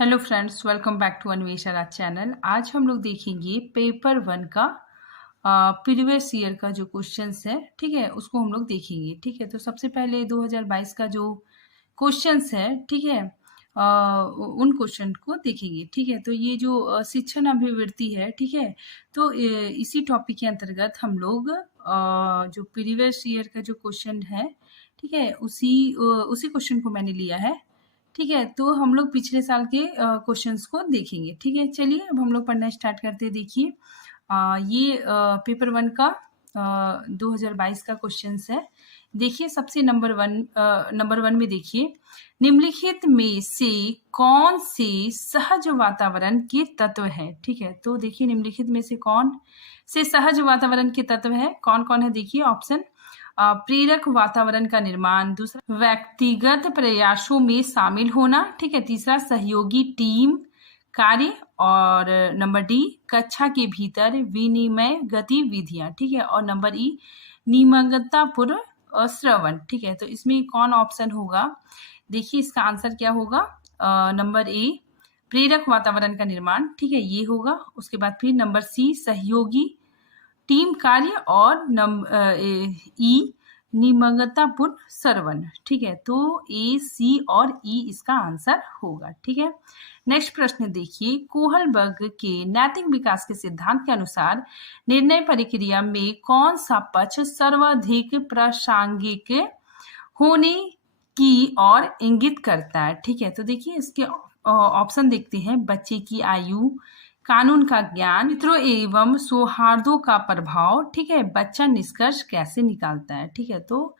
Hello friends, welcome back to Anvesha channel. आज हम लोग देखेंगे पेपर 1 का प्रीवियस ईयर का जो क्वेश्चंस है, ठीक है, उसको हम लोग देखेंगे। ठीक है, तो सबसे पहले 2022 का जो क्वेश्चंस है, ठीक है, उन क्वेश्चन को देखेंगे। ठीक है, तो ये जो शिक्षण अभिवृत्ति है, ठीक है, तो इसी टॉपिक के अंतर्गत हम लोग जो प्रीवियस ईयर का जो क्वेश्चन है, ठीक है, उसी क्वेश्चन को मैंने लिया है। ठीक है, तो हम लोग पिछले साल के क्वेश्चंस को देखेंगे। ठीक है, चलिए अब हम लोग पढ़ना स्टार्ट करते हैं। देखिए ये पेपर 1 का 2022 का क्वेश्चंस है। देखिए सबसे नंबर वन में देखिए, निम्नलिखित में से कौन से सहज वातावरण के तत्व है। ठीक है, तो देखिए निम्नलिखित में से कौन से सहज वातावरण के तत्व है, कौन कौन है। देखिए ऑप्शन, प्रेरक वातावरण का निर्माण, दूसरा व्यक्तिगत प्रयासों में शामिल होना, ठीक है, तीसरा सहयोगी टीम कार्य, और नंबर डी कक्षा के भीतर विनिमय गतिविधियां, ठीक है, और नंबर ई निमग्नतापूर्ण श्रवण। ठीक है, तो इसमें कौन ऑप्शन होगा। देखिए इसका आंसर क्या होगा, नंबर ए प्रेरक वातावरण का निर्माण, ठीक है, ये होगा। उसके बाद फिर नंबर सी सहयोगी टीम कार्य, और ई निमग्नतापूर्ण श्रवण। ठीक है, तो ए सी और ई इसका आंसर होगा। ठीक है, नेक्स्ट प्रश्न देखिए, कोहलबर्ग के नैतिक विकास के सिद्धांत के अनुसार निर्णय प्रक्रिया में कौन सा पक्ष सर्वाधिक प्रासंगिक होने की ओर इंगित करता है। ठीक है, तो देखिए इसके ऑप्शन देखते हैं, बच्चे की आयु, कानून का ज्ञान, मित्रों एवं सौहार्दों का प्रभाव, ठीक है, बच्चा निष्कर्ष कैसे निकालता है। ठीक है, तो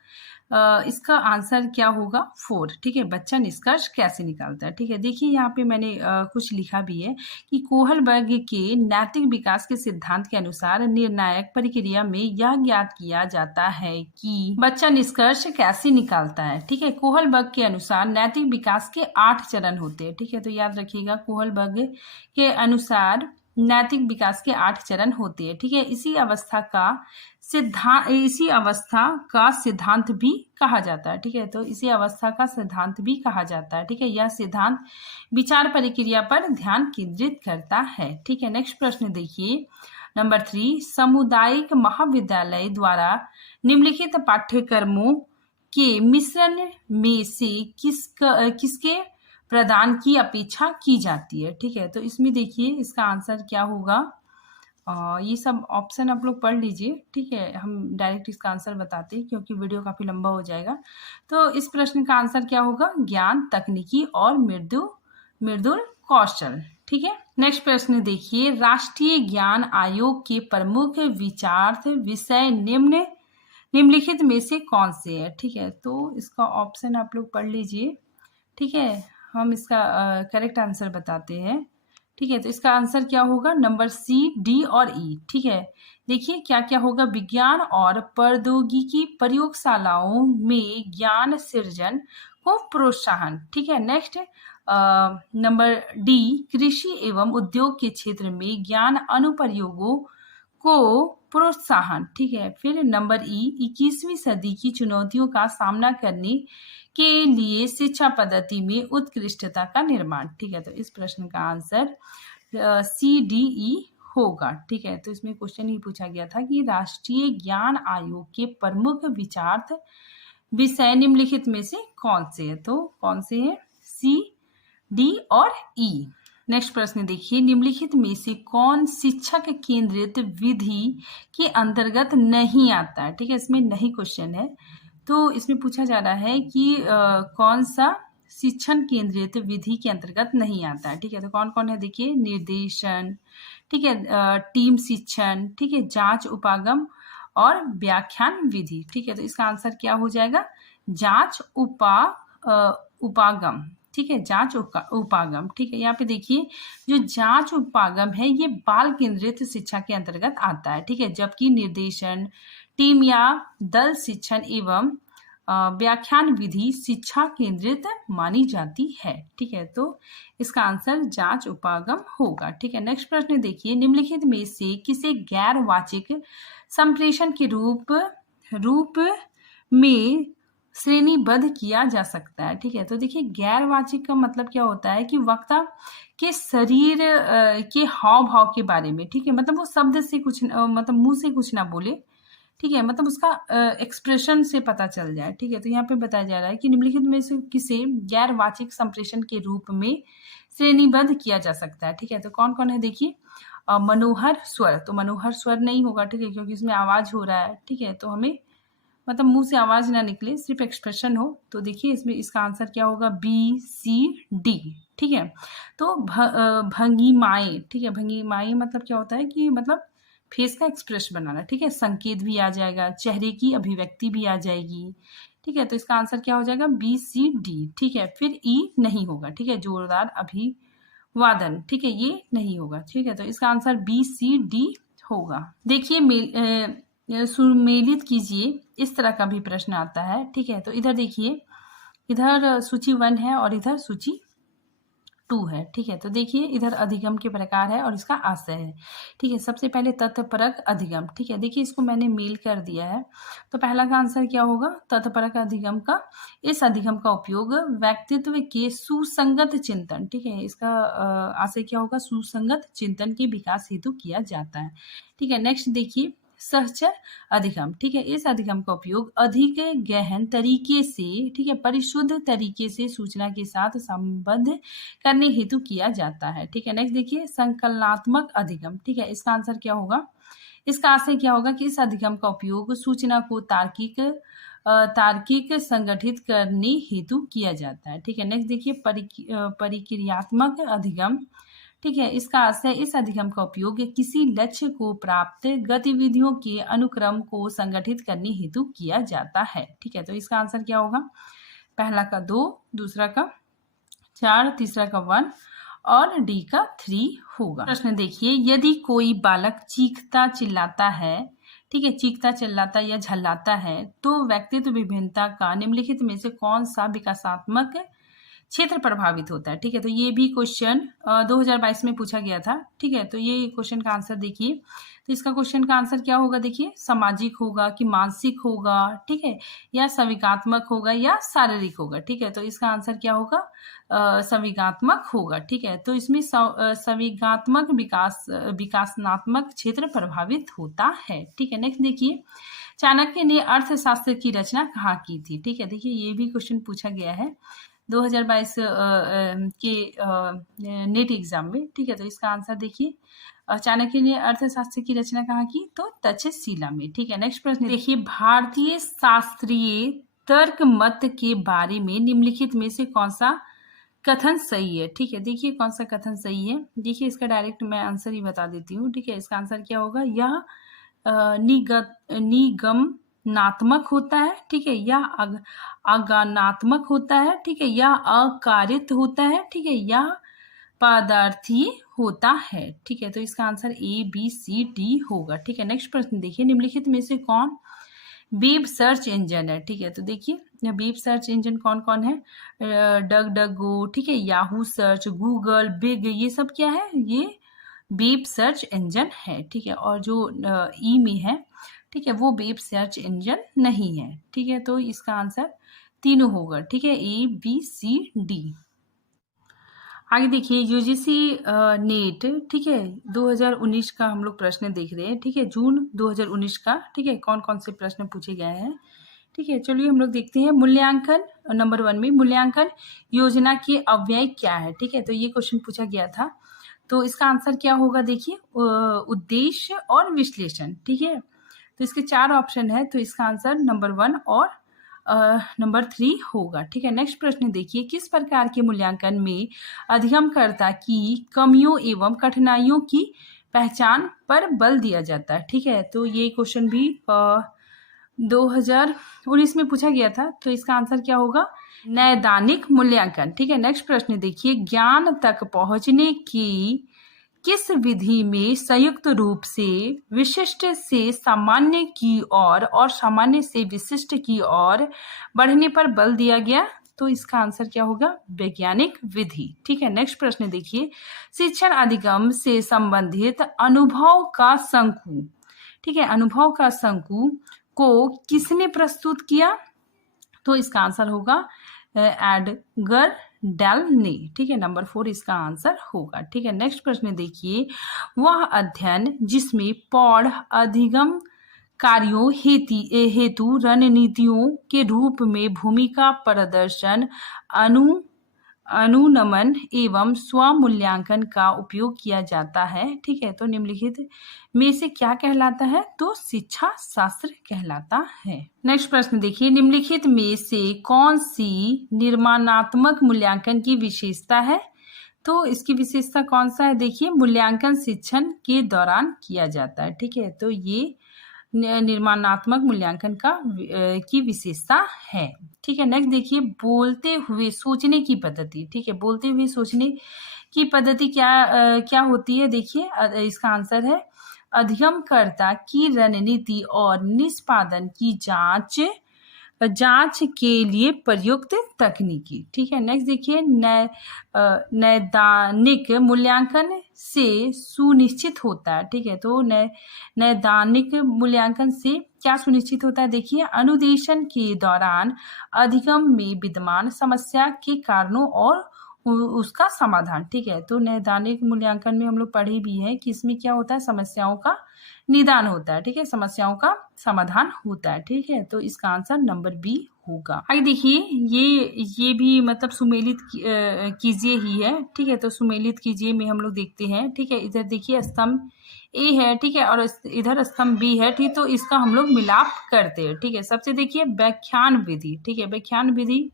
इसका आंसर क्या होगा 4। ठीक है, बच्चा निष्कर्ष कैसे निकालता है। ठीक है, देखिए यहाँ पे मैंने कुछ लिखा भी है कि कोहलबर्ग के नैतिक विकास के सिद्धांत के अनुसार निर्णायक प्रक्रिया में यह ज्ञात किया जाता है कि बच्चा निष्कर्ष कैसे निकालता है। ठीक है, कोहलबर्ग के अनुसार नैतिक विकास के 8 चरण होते हैं। ठीक है, तो याद रखिएगा कोहलबर्ग के अनुसार नैतिक विकास के 8 चरण होते हैं। ठीक है, इसी अवस्था का सिद्धांत भी कहा जाता है। ठीक है, तो इसी अवस्था का सिद्धांत भी कहा जाता है। ठीक है, यह सिद्धांत विचार प्रक्रिया पर ध्यान केंद्रित करता है। ठीक है, नेक्स्ट प्रश्न देखिए, नंबर 3, सामुदायिक महाविद्यालय द्वारा निम्नलिखित पाठ्यक्रमों के मिश्रण में से किसके प्रदान की अपेक्षा की जाती है। ठीक है, तो इसमें देखिए इसका आंसर क्या होगा। ये सब ऑप्शन आप लोग पढ़ लीजिए। ठीक है, हम डायरेक्ट इसका आंसर बताते हैं क्योंकि वीडियो काफी लंबा हो जाएगा। तो इस प्रश्न का आंसर क्या होगा, ज्ञान, तकनीकी और मृदुल कौशल। ठीक है, नेक्स्ट प्रश्न देखिए, राष्ट्रीय ज्ञान आयोग के प्रमुख विचार विषय निम्नलिखित में से कौन से है। ठीक है, तो इसका ऑप्शन आप लोग पढ़ लीजिए। ठीक है, हम इसका करेक्ट आंसर बताते हैं। ठीक है, तो इसका आंसर क्या होगा, नंबर सी, डी और ई। ठीक है, देखिए क्या क्या होगा, विज्ञान और प्रौद्योगिकी प्रयोगशालाओं में ज्ञान सृजन को प्रोत्साहन। ठीक है, नेक्स्ट नंबर डी कृषि एवं उद्योग के क्षेत्र में ज्ञान अनुप्रयोगों को प्रोत्साहन। ठीक है, फिर नंबर ई 21वीं सदी की चुनौतियों का सामना करने के लिए शिक्षा पद्धति में उत्कृष्टता का निर्माण। ठीक है, तो इस प्रश्न का आंसर सी डी ई होगा। ठीक है, तो इसमें क्वेश्चन ही पूछा गया था कि राष्ट्रीय ज्ञान आयोग के प्रमुख विचार विषय निम्नलिखित में से कौन से है, तो कौन से है, सी, डी और ई। नेक्स्ट प्रश्न देखिए, निम्नलिखित में से कौन शिक्षक केंद्रित विधि के अंतर्गत नहीं आता है। ठीक है, इसमें नहीं क्वेश्चन है, तो इसमें पूछा जा रहा है कि कौन सा शिक्षण केंद्रित विधि के अंतर्गत नहीं आता है। ठीक है, तो कौन कौन है देखिए, निर्देशन, ठीक है, टीम शिक्षण, ठीक है, जांच उपागम और व्याख्यान विधि। ठीक है, तो इसका आंसर क्या हो जाएगा, जांच उपागम। ठीक है, जांच उपागम। ठीक है, यहाँ पे देखिए जो जांच उपागम है ये बाल केंद्रित शिक्षा के अंतर्गत आता है। ठीक है, जबकि निर्देशन, टीम या दल शिक्षण एवं व्याख्यान विधि शिक्षा केंद्रित मानी जाती है। ठीक है, तो इसका आंसर जांच उपागम होगा। ठीक है, नेक्स्ट प्रश्न देखिए, निम्नलिखित में से किसे गैर वाचिक संप्रेषण के रूप में श्रेणीबद्ध किया जा सकता है। ठीक है, तो देखिए गैर वाचिक का मतलब क्या होता है कि वक्ता के शरीर के हाव भाव के बारे में, ठीक है, मतलब वो शब्द से कुछ मतलब मुंह से कुछ ना बोले, ठीक है, मतलब उसका एक्सप्रेशन से पता चल जाए। ठीक है, तो यहाँ पे बताया जा रहा है कि निम्नलिखित में से किसे गैर वाचिक संप्रेषण के रूप में श्रेणीबद्ध किया जा सकता है। ठीक है, तो कौन कौन है देखिए, मनोहर स्वर, तो मनोहर स्वर नहीं होगा, ठीक है, क्योंकि इसमें आवाज हो रहा है। ठीक है, तो हमें मतलब मुंह से आवाज ना निकले, सिर्फ एक्सप्रेशन हो। तो देखिए इसमें इसका आंसर क्या होगा, बी सी डी। ठीक है, तो भंगिमाएं, ठीक है, भंगिमाएं मतलब क्या होता है कि मतलब फेस का एक्सप्रेस बनाना। ठीक है, संकेत भी आ जाएगा, चेहरे की अभिव्यक्ति भी आ जाएगी। ठीक है, तो इसका आंसर क्या हो जाएगा, बी सी डी। ठीक है, फिर ई नहीं होगा। ठीक है, जोरदार अभिवादन, ठीक है, ये नहीं होगा। ठीक है, तो इसका आंसर बी सी डी होगा। देखिए सुमेलित कीजिए, इस तरह का भी प्रश्न आता है। ठीक है, तो इधर देखिए, इधर सूची 1 है और इधर सूची 2 है। ठीक है, तो देखिए इधर अधिगम के प्रकार है और इसका आशय है। ठीक है, सबसे पहले तथ्यपरक अधिगम। ठीक है, देखिए इसको मैंने मेल कर दिया है। तो पहला का आंसर क्या होगा, तथ्यपरक अधिगम का, इस अधिगम का उपयोग व्यक्तित्व के सुसंगत चिंतन, ठीक है, इसका आशय क्या होगा, सुसंगत चिंतन के विकास हेतु किया जाता है। ठीक है, नेक्स्ट देखिए सहचर अधिगम। ठीक है, इस अधिगम का उपयोग अधिक गहन तरीके से, ठीक है, परिशुद्ध तरीके से सूचना के साथ संबद्ध करने हेतु किया जाता है। ठीक है, नेक्स्ट देखिए संकलनात्मक अधिगम। ठीक है, इसका आंसर क्या होगा, इसका आशय क्या होगा कि इस अधिगम का उपयोग सूचना को तार्किक संगठित करने हेतु किया जाता है। ठीक है, नेक्स्ट देखिए परिक्रियात्मक अधिगम। ठीक है, इसका आशय इस अधिगम का उपयोग किसी लक्ष्य को प्राप्त गतिविधियों के अनुक्रम को संगठित करने हेतु किया जाता है। ठीक है, तो इसका आंसर क्या होगा, पहला का 2, दूसरा का 4, तीसरा का 1 और डी का 3 होगा। प्रश्न देखिए, यदि कोई बालक चीखता चिल्लाता है, ठीक है, चीखता चिल्लाता या झल्लाता है, तो व्यक्तित्व विभिन्नता का निम्नलिखित में से कौन सा विकासात्मक क्षेत्र प्रभावित होता है। ठीक है, तो ये भी क्वेश्चन 2022 में पूछा गया था। ठीक है, तो ये क्वेश्चन का आंसर देखिए, तो इसका क्वेश्चन का आंसर क्या होगा, देखिए सामाजिक होगा कि मानसिक होगा, ठीक है, या संविकात्मक होगा या शारीरिक होगा। ठीक है, तो इसका आंसर क्या होगा, संविकात्मक होगा। ठीक है, तो इसमें संविकात्मक विकासनात्मक क्षेत्र प्रभावित होता है। ठीक है, नेक्स्ट देखिए चाणक्य ने अर्थशास्त्र की रचना कहाँ की थी। ठीक है, देखिए ये भी क्वेश्चन पूछा गया है 2022 के नेट एग्जाम में। ठीक है, तो इसका आंसर देखिए चाणक्य ने अर्थशास्त्र की रचना कहाँ की, तो तक्षशिला में। ठीक है, नेक्स्ट प्रश्न देखिए भारतीय शास्त्रीय तर्क मत के बारे में निम्नलिखित में से कौन सा कथन सही है। ठीक है, देखिए कौन सा कथन सही है, देखिए इसका डायरेक्ट मैं आंसर ही बता देती हूँ। ठीक है, इसका आंसर क्या होगा, यह निगमनात्मक होता है, ठीक है, या आज्ञानात्मक होता है, ठीक है, या अकारित होता है, ठीक है, या पदार्थी होता है। ठीक है, तो इसका answer A B C D होगा। ठीक है, नेक्स्ट प्रश्न देखिए निम्नलिखित में से कौन वेब सर्च इंजन है। ठीक है, तो देखिए वेब सर्च इंजन कौन कौन है, डग गो, ठीक है, याहू सर्च, गूगल, बिग, ये सब क्या है, ये वेब सर्च इंजन है। ठीक है, और जो ई में है, ठीक है, वो वेब सर्च इंजन नहीं है। ठीक है, तो इसका आंसर तीनों होगा। ठीक है, ए बी सी डी। आगे देखिए यूजीसी नेट, ठीक है, 2019 का हम लोग प्रश्न देख रहे हैं। ठीक है, जून 2019 का, ठीक है, कौन कौन से प्रश्न पूछे गए हैं। ठीक है, चलिए हम लोग देखते हैं मूल्यांकन नंबर 1 में मूल्यांकन योजना के अव्यय क्या है। ठीक है, तो ये क्वेश्चन पूछा गया था, तो इसका आंसर क्या होगा, देखिए उद्देश्य और विश्लेषण। ठीक है, तो इसके 4 ऑप्शन है, तो इसका आंसर नंबर 1 और नंबर 3 होगा। ठीक है, नेक्स्ट प्रश्न देखिए किस प्रकार के मूल्यांकन में अधिगमकर्ता की कमियों एवं कठिनाइयों की पहचान पर बल दिया जाता है। ठीक है, तो ये क्वेश्चन भी 2019 में पूछा गया था, तो इसका आंसर क्या होगा, नैदानिक मूल्यांकन। ठीक है, नेक्स्ट प्रश्न देखिए ज्ञान तक पहुंचने की किस विधि में संयुक्त रूप से विशिष्ट से सामान्य की ओर और सामान्य से विशिष्ट की ओर बढ़ने पर बल दिया गया, तो इसका आंसर क्या होगा, वैज्ञानिक विधि। ठीक है, नेक्स्ट प्रश्न देखिए शिक्षण अधिगम से संबंधित अनुभव का शंकु, ठीक है, अनुभव का शंकु को किसने प्रस्तुत किया, तो इसका आंसर होगा एडगर डेल ने। ठीक है, नंबर 4 इसका आंसर होगा। ठीक है, नेक्स्ट प्रश्न देखिए, वह अध्ययन जिसमें पौड़ अधिगम कार्यों हेतु रणनीतियों के रूप में भूमिका प्रदर्शन अनुनमन एवं स्वमूल्यांकन का उपयोग किया जाता है। ठीक है, तो निम्नलिखित में से क्या कहलाता है? तो शिक्षा शास्त्र कहलाता है। नेक्स्ट प्रश्न देखिए, निम्नलिखित में से कौन सी निर्माणात्मक मूल्यांकन की विशेषता है? तो इसकी विशेषता कौन सा है? देखिए, मूल्यांकन शिक्षण के दौरान किया जाता है। ठीक है, तो ये निर्माणात्मक मूल्यांकन की विशेषता है। ठीक है, नेक्स्ट देखिए, बोलते हुए सोचने की पद्धति। ठीक है, बोलते हुए सोचने की पद्धति क्या होती है? देखिए, इसका आंसर है अधिगमकर्ता की रणनीति और निष्पादन की जांच के लिए प्रयुक्त तकनीकी। ठीक है, नेक्स्ट देखिए, नैदानिक मूल्यांकन से सुनिश्चित होता है। ठीक है, तो नैदानिक मूल्यांकन से क्या सुनिश्चित होता है? देखिए, अनुदेशन के दौरान अधिगम में विद्यमान समस्या के कारणों और उसका समाधान। ठीक है, तो नैदानिक मूल्यांकन में हम लोग पढ़े भी हैं कि इसमें क्या होता है? समस्याओं का निदान होता है। ठीक है, समस्याओं का समाधान होता है। ठीक है, तो इसका आंसर नंबर बी होगा। आगे देखिए, ये भी मतलब सुमेलित कीजिए ही है। ठीक है, तो सुमेलित कीजिए में हम लोग देखते हैं। ठीक है, इधर देखिए स्तंभ ए है। ठीक है, और इधर स्तंभ बी है। ठीक, तो इसका हम लोग मिलाप करते हैं। ठीक है, सबसे देखिए व्याख्यान विधि। ठीक है, व्याख्यान विधि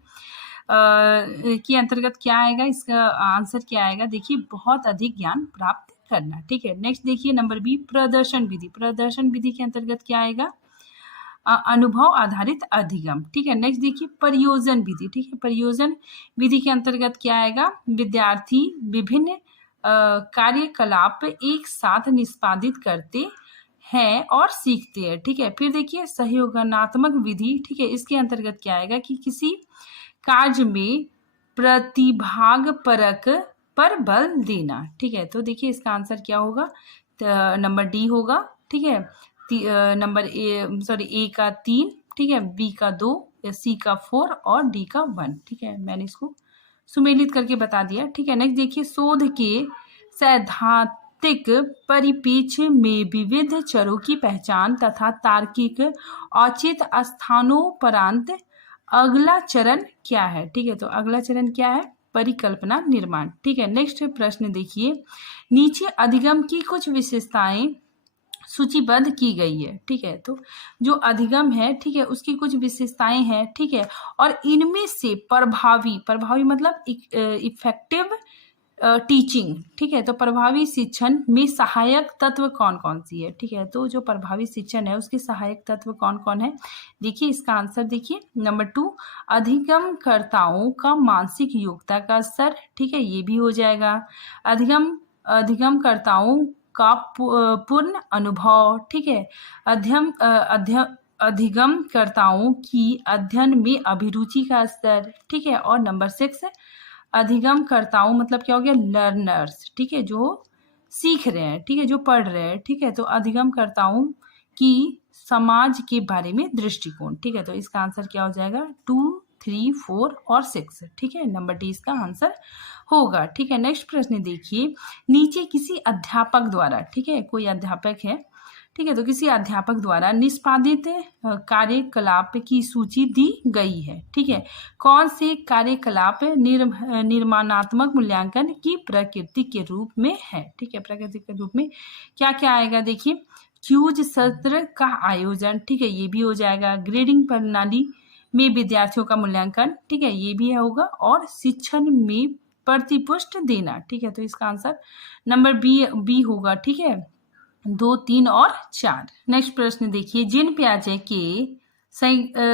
के अंतर्गत क्या आएगा? इसका आंसर क्या आएगा? देखिए, बहुत अधिक ज्ञान प्राप्त करना। ठीक है, नेक्स्ट देखिए नंबर बी प्रदर्शन विधि। प्रदर्शन विधि के अंतर्गत क्या आएगा? अनुभव आधारित अधिगम। ठीक है, नेक्स्ट देखिए परियोजन विधि। ठीक है, परियोजन विधि के अंतर्गत क्या आएगा? विद्यार्थी विभिन्न कार्यकलाप एक साथ निष्पादित करते हैं और सीखते हैं। ठीक है, फिर देखिए सहयोगात्मक विधि। ठीक है, इसके अंतर्गत क्या आएगा कि किसी कार्य में प्रतिभाग परक पर बल देना। ठीक है, तो देखिए इसका आंसर क्या होगा? नंबर डी होगा। ठीक है, नंबर ए का 3, ठीक है, बी का 2, सी का 4 और डी का 1। ठीक है, मैंने इसको सुमेलित करके बता दिया। ठीक है, नेक्स्ट देखिए शोध के सैद्धांतिक परिप्रेक्ष्य में विविध चरों की पहचान तथा तार्किक औचित्य स्थानोपरांत अगला चरण क्या है? ठीक है, तो अगला चरण क्या है? परिकल्पना निर्माण। ठीक है, नेक्स्ट प्रश्न देखिए, नीचे अधिगम की कुछ विशेषताएं सूचीबद्ध की गई है। ठीक है, तो जो अधिगम है, ठीक है, उसकी कुछ विशेषताएं हैं। ठीक है, और इनमें से प्रभावी मतलब इफेक्टिव टीचिंग। ठीक है, तो प्रभावी शिक्षण में सहायक तत्व कौन कौन सी है? ठीक है, तो जो प्रभावी शिक्षण है उसके सहायक तत्व कौन कौन है? देखिए इसका आंसर देखिए नंबर 2 अधिगमकर्ताओं का मानसिक योग्यता का स्तर। ठीक है, ये भी हो जाएगा। अधिगमकर्ताओं का पूर्ण अनुभव। ठीक है, अधिगमकर्ताओं की अध्ययन में अभिरुचि का स्तर। ठीक है, और नंबर 6 अधिगमकर्ताओं मतलब क्या हो गया? लर्नर्स। ठीक है, जो सीख रहे हैं। ठीक है, जो पढ़ रहे हैं। ठीक है, तो अधिगमकर्ताओं की समाज के बारे में दृष्टिकोण। ठीक है, तो इसका आंसर क्या हो जाएगा? 2, 3, 4 और 6। ठीक है, नंबर डी इसका आंसर होगा। ठीक है, नेक्स्ट प्रश्न देखिए, नीचे किसी अध्यापक द्वारा, ठीक है, कोई अध्यापक है, ठीक है, तो किसी अध्यापक द्वारा निष्पादित कार्यकलाप की सूची दी गई है। ठीक है, कौन से कार्यकलाप निर्माणात्मक मूल्यांकन की प्रकृति के रूप में है? ठीक है, प्रकृति के रूप में क्या क्या आएगा? देखिए क्यूज सत्र का आयोजन। ठीक है, ये भी हो जाएगा। ग्रेडिंग प्रणाली में विद्यार्थियों का मूल्यांकन। ठीक है, ये भी होगा। और शिक्षण में प्रतिपुष्ट देना। ठीक है, तो इसका आंसर नंबर बी होगा। ठीक है, 2, 3 और 4। नेक्स्ट प्रश्न देखिए, जिन पियाजे के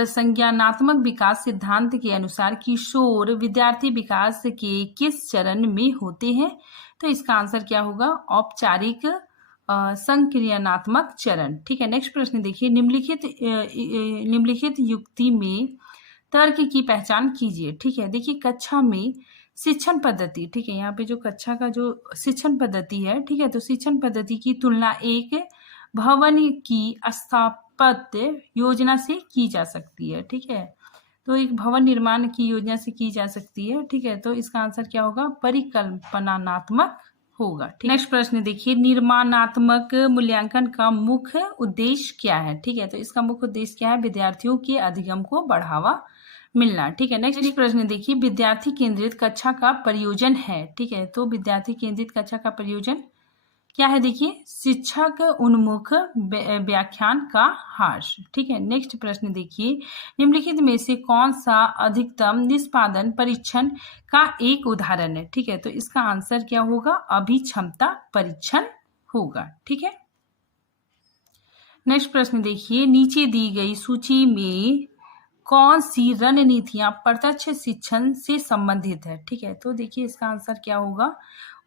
संज्ञानात्मक विकास सिद्धांत के अनुसार किशोर विद्यार्थी विकास के किस चरण में होते हैं? तो इसका आंसर क्या होगा? औपचारिक संक्रियानात्मक चरण। ठीक है, नेक्स्ट प्रश्न देखिए, निम्नलिखित युक्ति में तर्क की पहचान कीजिए। ठीक है, देखिए कक्षा में शिक्षण पद्धति। ठीक है, यहाँ पे जो कक्षा का जो शिक्षण पद्धति है, ठीक है, तो शिक्षण पद्धति की तुलना एक भवन की स्थापत्य योजना से की जा सकती है। ठीक है, तो एक भवन निर्माण की योजना से की जा सकती है। ठीक है, तो इसका आंसर क्या होगा? परिकल्पनात्मक होगा। नेक्स्ट प्रश्न देखिए, निर्माणात्मक मूल्यांकन का मुख्य उद्देश्य क्या है? ठीक है, तो इसका मुख्य उद्देश्य क्या है? विद्यार्थियों के अधिगम को बढ़ावा मिलना। ठीक है, नेक्स्ट प्रश्न देखिए, विद्यार्थी केंद्रित कक्षा का प्रयोजन है। ठीक है, तो विद्यार्थी केंद्रित कक्षा का प्रयोजन क्या है? देखिए, शिक्षक उन्मुख व्याख्यान का हास। ठीक है, नेक्स्ट प्रश्न देखिए, निम्नलिखित में से कौन सा अधिकतम निष्पादन परीक्षण का एक उदाहरण है? ठीक है, तो इसका आंसर क्या होगा? अभिक्षमता परीक्षण होगा। ठीक है, नेक्स्ट प्रश्न देखिए, नीचे दी गई सूची में कौन सी रणनीतियां प्रत्यक्ष शिक्षण से संबंधित है? ठीक है, तो देखिए इसका आंसर क्या होगा?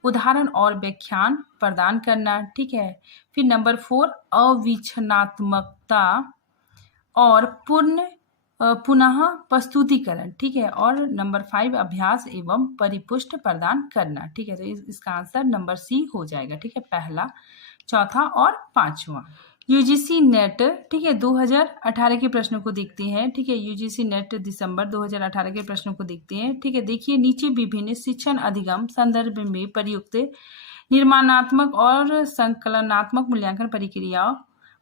उदाहरण और व्याख्यान प्रदान करना। ठीक है, फिर नंबर 4 अविच्छनात्मकता और पुनः प्रस्तुतिकरण। ठीक है, और नंबर 5 अभ्यास एवं परिपुष्ट प्रदान करना। ठीक है, तो इसका आंसर नंबर सी हो जाएगा। ठीक है, पहला, चौथा और पांचवा। यूजीसी नेट, ठीक है, 2018 के प्रश्नों को देखते हैं। ठीक है, यूजीसी नेट दिसंबर 2018 के प्रश्नों को देखते हैं। ठीक है, देखिए नीचे विभिन्न शिक्षण अधिगम संदर्भ में प्रयुक्त निर्माणात्मक और संकलनात्मक मूल्यांकन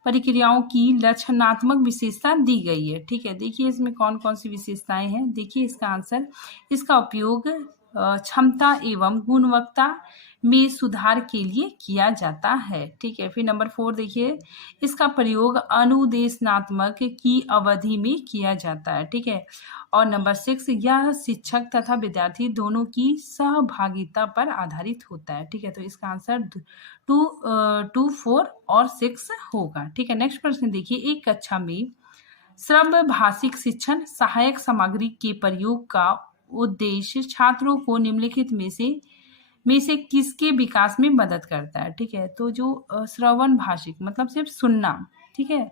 प्रक्रियाओं की लक्षणात्मक विशेषता दी गई है। ठीक है, देखिए इसमें कौन कौन सी विशेषताएं हैं? देखिए इसका आंसर, इसका उपयोग क्षमता एवं गुणवत्ता में सुधार के लिए किया जाता है। ठीक है, फिर नंबर 4 देखिए, इसका प्रयोग अनुदेशनात्मक की अवधि में किया जाता है। ठीक है, और नंबर 6 यह शिक्षक तथा विद्यार्थी दोनों की सहभागिता पर आधारित होता है। ठीक है, तो इसका आंसर 2, 4 और 6 होगा। ठीक है, नेक्स्ट प्रश्न देखिए, एक कक्षा में श्रव्य भाषिक शिक्षण सहायक सामग्री के प्रयोग का उद्देश्य छात्रों को निम्नलिखित में से किसके विकास में मदद करता है? ठीक है, तो जो श्रवण भाषिक मतलब सिर्फ सुनना, ठीक है,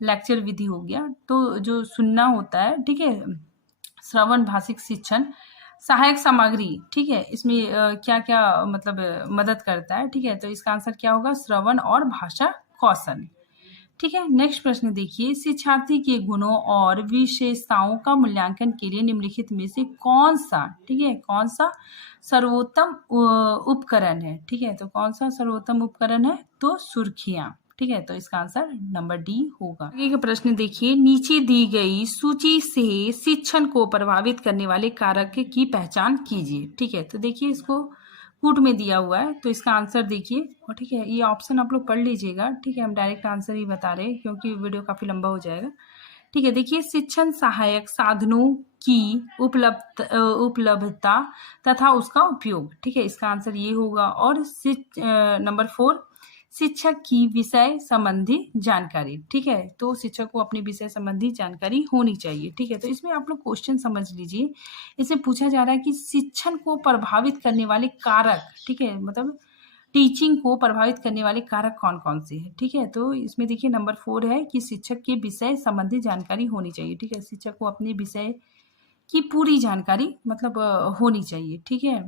लेक्चर विधि हो गया, तो जो सुनना होता है, ठीक है, श्रवण भाषिक शिक्षण सहायक सामग्री, ठीक है, इसमें क्या क्या मतलब मदद करता है? ठीक है, तो इसका आंसर क्या होगा? श्रवण और भाषा कौशल। ठीक है, नेक्स्ट प्रश्न देखिए, शिक्षार्थी के गुणों और विशेषताओं का मूल्यांकन के लिए निम्नलिखित में से कौन सा, ठीक है, कौन सा सर्वोत्तम उपकरण है? ठीक है, तो कौन सा सर्वोत्तम उपकरण है? तो सुर्खियां। ठीक है, तो इसका आंसर नंबर डी होगा। आगे का प्रश्न देखिए, नीचे दी गई सूची से शिक्षण को प्रभावित करने वाले कारक की पहचान कीजिए। ठीक है, तो देखिए इसको पुट में दिया हुआ है, तो इसका आंसर देखिए, और ठीक है, ये ऑप्शन आप लोग पढ़ लीजिएगा। ठीक है, हम डायरेक्ट आंसर ही बता रहे हैं क्योंकि वीडियो काफ़ी लंबा हो जाएगा। ठीक है, देखिए शिक्षण सहायक साधनों की उपलब्धता तथा उसका उपयोग। ठीक है, इसका आंसर ये होगा। और नंबर 4 शिक्षक की विषय संबंधी जानकारी। ठीक है, तो शिक्षक को अपने विषय संबंधी जानकारी होनी चाहिए। ठीक है, तो इसमें आप लोग क्वेश्चन समझ लीजिए, इसमें पूछा जा रहा है कि शिक्षण को प्रभावित करने वाले कारक, ठीक है, मतलब टीचिंग को प्रभावित करने वाले कारक कौन कौन से हैं? ठीक है, तो इसमें देखिए नंबर 4 है कि शिक्षक के विषय संबंधी जानकारी होनी चाहिए। ठीक है, शिक्षक को अपने विषय की पूरी जानकारी मतलब होनी चाहिए। ठीक है,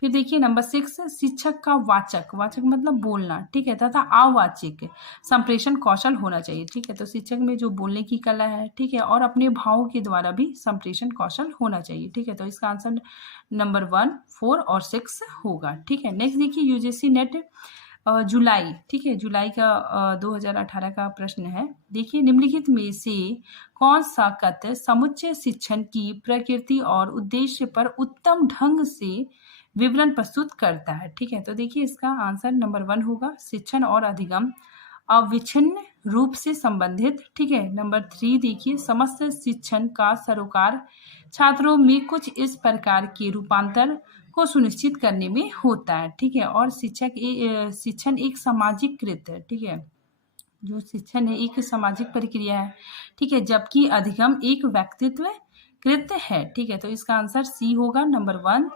फिर देखिए नंबर 6 शिक्षक का वाचक मतलब बोलना, ठीक है, तथा अवाचिक संप्रेषण कौशल होना चाहिए। ठीक है, तो शिक्षक में जो बोलने की कला है, ठीक है, और अपने भावों के द्वारा भी संप्रेषण कौशल होना चाहिए। ठीक है, तो इसका आंसर नंबर 1, 4 और 6 होगा। ठीक है, नेक्स्ट देखिए यूजीसी नेट जुलाई, ठीक है, जुलाई का 2018 का प्रश्न है। देखिए निम्नलिखित में से कौन सा कथ्य समुच्चय शिक्षण की प्रकृति और उद्देश्य पर उत्तम ढंग से विवरण प्रस्तुत करता है? ठीक है, तो देखिए इसका आंसर नंबर 1 होगा, शिक्षण और अधिगम अविच्छिन्न रूप से संबंधित। ठीक है, नंबर 3 देखिए समस्त शिक्षण का सरोकार छात्रों में कुछ इस प्रकार के रूपांतर को सुनिश्चित करने में होता है। ठीक है, और शिक्षण एक सामाजिक कृत है। ठीक है, जो शिक्षण है एक सामाजिक प्रक्रिया है। ठीक है, जबकि अधिगम एक व्यक्तित्व कृत है। ठीक है, तो इसका आंसर सी होगा, नंबर 1।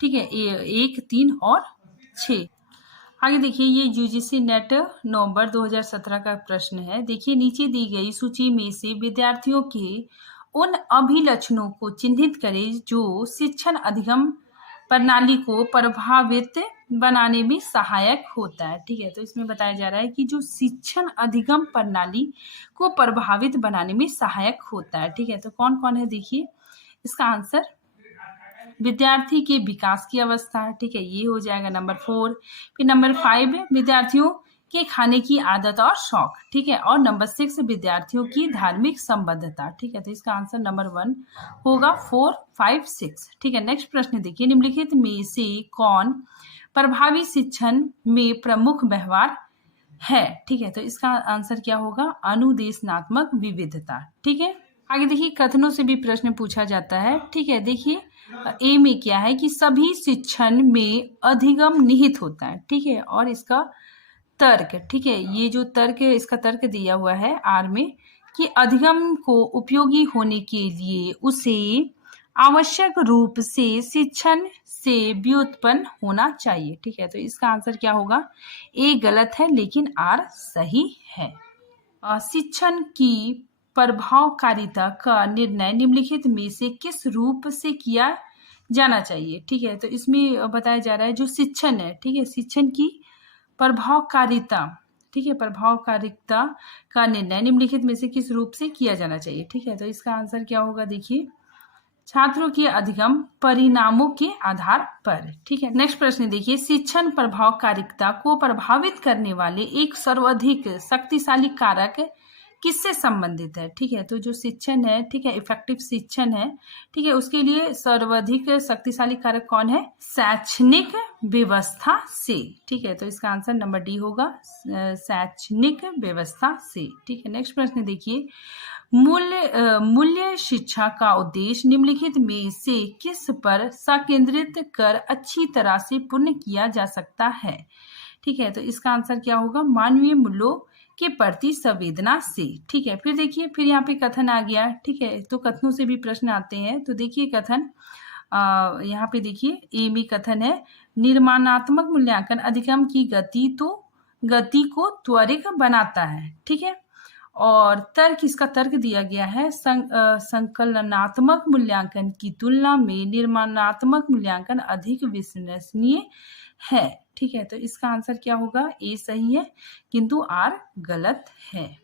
ठीक है, 1, 3 और 6। आगे देखिए ये यूजीसी नेट नवंबर 2017 का प्रश्न है। देखिए नीचे दी गई सूची में से विद्यार्थियों के उन अभिलक्षणों को चिन्हित करें जो शिक्षण अधिगम प्रणाली को प्रभावित बनाने में सहायक होता है। ठीक है, तो इसमें बताया जा रहा है कि जो शिक्षण अधिगम प्रणाली को प्रभावित बनाने में सहायक होता है। ठीक है, तो कौन कौन है देखिए इसका आंसर, विद्यार्थी के विकास की अवस्था। ठीक है, ये हो जाएगा नंबर 4। फिर नंबर 5 विद्यार्थियों के खाने की आदत और शौक। ठीक है, और नंबर 6 विद्यार्थियों की धार्मिक संबद्धता। ठीक है, तो इसका आंसर नंबर 1 होगा 4, 5, 6। ठीक है, नेक्स्ट प्रश्न देखिए, निम्नलिखित में से कौन प्रभावी शिक्षण में प्रमुख व्यवहार है। ठीक है, तो इसका आंसर क्या होगा, अनुदेशनात्मक विविधता। ठीक है, आगे देखिए कथनों से भी प्रश्न पूछा जाता है। ठीक है, देखिए ए में क्या है कि सभी शिक्षण में अधिगम निहित होता है। ठीक है, और इसका तर्क, ठीक है, ये जो तर्क है इसका तर्क दिया हुआ है आर में कि अधिगम को उपयोगी होने के लिए उसे आवश्यक रूप से शिक्षण से व्युत्पन्न होना चाहिए। ठीक है, तो इसका आंसर क्या होगा, ए गलत है लेकिन आर सही है। शिक्षण की प्रभावकारिता का निर्णय निम्नलिखित में से किस रूप से किया जाना चाहिए। ठीक है, तो इसमें बताया जा रहा है जो शिक्षण है, ठीक है, शिक्षण की प्रभावकारिता, ठीक है, प्रभावकारिता का निर्णय निम्नलिखित में से किस रूप से किया जाना चाहिए। ठीक है, तो इसका आंसर क्या होगा देखिए, छात्रों के अधिगम परिणामों के आधार पर। ठीक है, नेक्स्ट प्रश्न देखिए, शिक्षण प्रभावकारिता को प्रभावित करने वाले एक सर्वाधिक शक्तिशाली कारक किससे संबंधित है। ठीक है, तो जो शिक्षण है, ठीक है, इफेक्टिव शिक्षण है, ठीक है, उसके लिए सर्वाधिक शक्तिशाली कारक कौन है, शैक्षणिक व्यवस्था से। ठीक है, तो इसका आंसर नंबर डी होगा, शैक्षणिक व्यवस्था से। ठीक है, नेक्स्ट प्रश्न देखिए, मूल्य शिक्षा का उद्देश्य निम्नलिखित में से किस पर संकेंद्रित कर अच्छी तरह से पूर्ण किया जा सकता है। ठीक है, तो इसका आंसर क्या होगा, मानवीय मूल्यों के प्रति संवेदना से। ठीक है, फिर देखिए, फिर यहाँ पे कथन आ गया। ठीक है, तो कथनों से भी प्रश्न आते हैं। तो देखिए कथन, यहाँ पे देखिए ए में कथन है, निर्माणात्मक मूल्यांकन अधिगम की गति को त्वरित बनाता है। ठीक है, और तर्क, इसका तर्क दिया गया है, संकलनात्मक मूल्यांकन की तुलना में निर्माणात्मक मूल्यांकन अधिक विश्वसनीय है। ठीक है, तो इसका आंसर क्या होगा, ए सही है किंतु आर गलत है।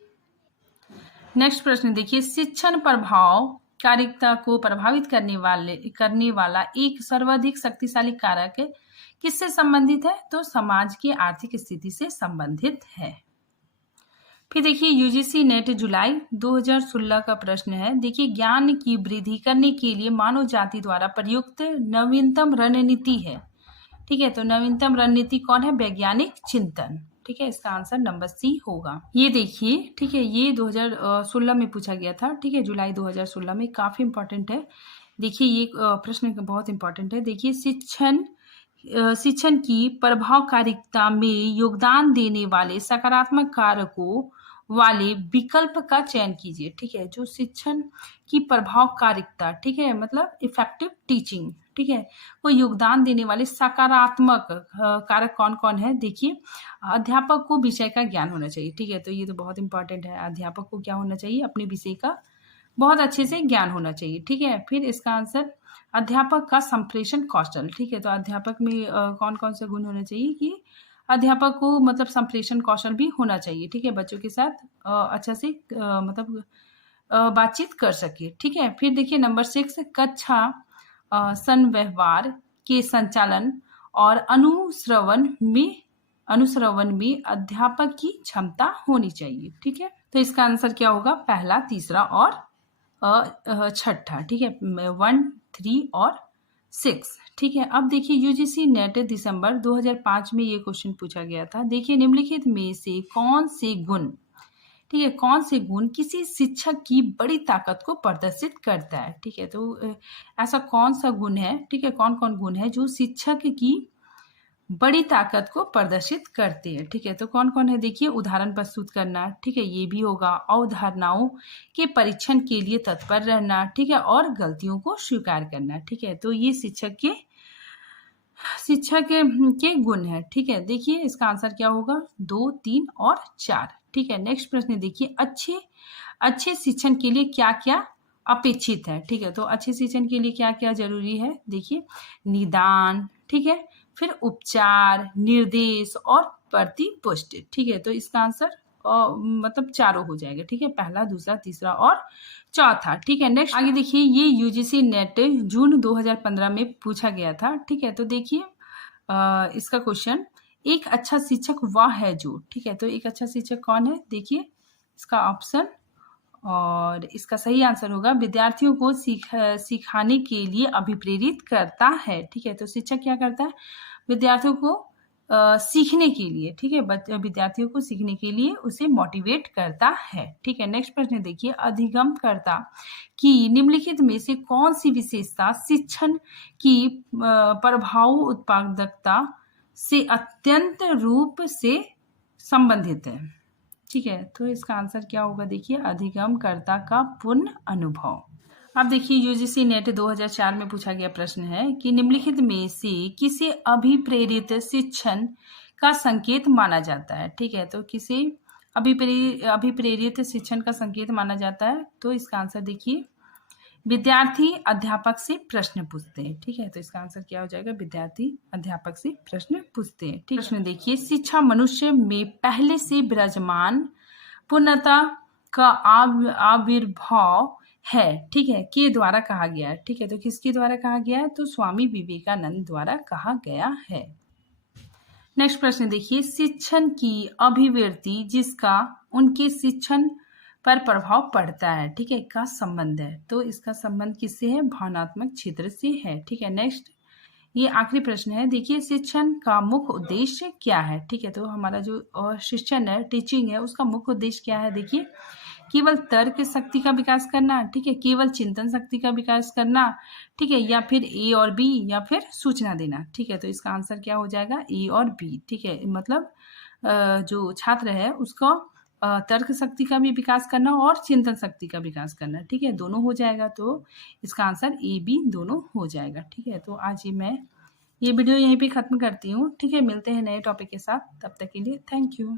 नेक्स्ट प्रश्न देखिए, शिक्षण प्रभावकारिता को प्रभावित करने वाला एक सर्वाधिक शक्तिशाली कारक किससे संबंधित है, तो समाज की आर्थिक स्थिति से संबंधित है। फिर देखिए यूजीसी नेट जुलाई 2016 का प्रश्न है। देखिए, ज्ञान की वृद्धि करने के लिए मानव जाति द्वारा प्रयुक्त नवीनतम रणनीति है। ठीक है, तो नवीनतम रणनीति कौन है, वैज्ञानिक चिंतन। ठीक है, इसका आंसर नंबर सी होगा। ये देखिए, ठीक है, ये 2016 में पूछा गया था। ठीक है, जुलाई 2016 में, काफी इंपॉर्टेंट है। देखिए ये प्रश्न बहुत इंपॉर्टेंट है। देखिए, शिक्षण की प्रभावकारिता में योगदान देने वाले सकारात्मक कारकों वाले विकल्प का चयन कीजिए। ठीक है, जो शिक्षण की प्रभावकारिता, ठीक है, मतलब इफेक्टिव टीचिंग, ठीक है, वो योगदान देने वाले सकारात्मक कारक कौन कौन है। देखिए, अध्यापक को विषय का ज्ञान होना चाहिए। ठीक है, तो ये तो बहुत इंपॉर्टेंट है, अध्यापक को क्या होना चाहिए, अपने विषय का बहुत अच्छे से ज्ञान होना चाहिए। ठीक है, फिर इसका आंसर अध्यापक का संप्रेषण कौशल। ठीक है, तो अध्यापक में कौन कौन से गुण होने चाहिए कि अध्यापक को मतलब संप्रेषण कौशल भी होना चाहिए। ठीक है, बच्चों के साथ अच्छा से मतलब बातचीत कर सके। ठीक है, फिर देखिए नंबर 6, कक्षा संव्यवहार के संचालन और अनुश्रवण में अध्यापक की क्षमता होनी चाहिए। ठीक है, तो इसका आंसर क्या होगा, पहला, तीसरा और छठा। ठीक है, 1, 3 और 6। ठीक है, अब देखिए यूजीसी नेट दिसंबर 2005 में ये क्वेश्चन पूछा गया था। देखिए, निम्नलिखित में से कौन से गुण, ठीक है, कौन से गुण किसी शिक्षक की बड़ी ताकत को प्रदर्शित करता है। ठीक है, तो ऐसा कौन सा गुण है, ठीक है, कौन कौन गुण है जो शिक्षक की बड़ी ताकत को प्रदर्शित करते हैं। ठीक है, तो कौन कौन है देखिए, उदाहरण प्रस्तुत करना, ठीक है, ये भी होगा, अवधारणाओं के परीक्षण के लिए तत्पर रहना, ठीक है, और गलतियों को स्वीकार करना। ठीक है, तो ये शिक्षक के गुण है। ठीक है, देखिए इसका आंसर क्या होगा, 2, 3 और 4। ठीक है, नेक्स्ट प्रश्न देखिए, अच्छे शिक्षण के लिए क्या क्या अपेक्षित है। ठीक है, तो अच्छे सिंचन के लिए क्या क्या जरूरी है, देखिए निदान, ठीक है, फिर उपचार, निर्देश और प्रतिपुष्टि। ठीक है, तो इसका आंसर मतलब चारों हो जाएगा। ठीक है, पहला, दूसरा, तीसरा और चौथा। ठीक है, नेक्स्ट आगे देखिए, ये यूजीसी नेट जून 2015 में पूछा गया था। ठीक है, तो देखिए इसका क्वेश्चन, एक अच्छा शिक्षक वह है जो, ठीक है, तो एक अच्छा शिक्षक कौन है, देखिए इसका ऑप्शन, और इसका सही आंसर होगा विद्यार्थियों को सिखाने के लिए अभिप्रेरित करता है। ठीक है, तो शिक्षक क्या करता है, विद्यार्थियों को सीखने के लिए, ठीक है, विद्यार्थियों को सीखने के लिए उसे मोटिवेट करता है। ठीक है, नेक्स्ट प्रश्न देखिए, अधिगमकर्ता की निम्नलिखित में से कौन सी विशेषता शिक्षण की प्रभाव उत्पादकता से अत्यंत रूप से संबंधित है। ठीक है, तो इसका आंसर क्या होगा, देखिए अधिगमकर्ता का पूर्ण अनुभव। अब देखिए यूजीसी नेट 2004 में पूछा गया प्रश्न है कि निम्नलिखित में से किसे अभिप्रेरित शिक्षण का संकेत माना जाता है। ठीक है, तो किसे अभिप्रेरित शिक्षण का संकेत माना जाता है, तो इसका आंसर देखिए विद्यार्थी अध्यापक से प्रश्न पूछते हैं। ठीक है, तो इसका आंसर क्या हो जाएगा, विद्यार्थी अध्यापक से प्रश्न पूछते हैं। ठीक है, प्रश्न देखिए, शिक्षा मनुष्य में पहले से विराजमान पूर्णता का आविर्भाव है, ठीक है, के द्वारा कहा गया है। ठीक है, तो किसके द्वारा कहा गया है, तो स्वामी विवेकानंद द्वारा कहा गया है। नेक्स्ट प्रश्न देखिए, शिक्षण की अभिवृद्धि जिसका उनके शिक्षण पर प्रभाव पड़ता है, ठीक है, का संबंध है, तो इसका संबंध किससे है, भावनात्मक क्षेत्र से है। ठीक है, नेक्स्ट ये आखिरी प्रश्न है, देखिए शिक्षण का मुख्य उद्देश्य क्या है। ठीक है, तो हमारा जो शिक्षण है, टीचिंग है, उसका मुख्य उद्देश्य क्या है, देखिए केवल तर्क शक्ति का विकास करना, ठीक है, केवल चिंतन शक्ति का विकास करना, ठीक है, या फिर ए और बी, या फिर सूचना देना। ठीक है, तो इसका आंसर क्या हो जाएगा, ए और बी। ठीक है, मतलब जो छात्र है उसको तर्क शक्ति का भी विकास करना और चिंतन शक्ति का विकास करना। ठीक है, दोनों हो जाएगा, तो इसका आंसर ए बी दोनों हो जाएगा। ठीक है, तो आज मैं ये वीडियो यहीं पे ख़त्म करती हूँ। ठीक है, मिलते हैं नए टॉपिक के साथ, तब तक के लिए थैंक यू।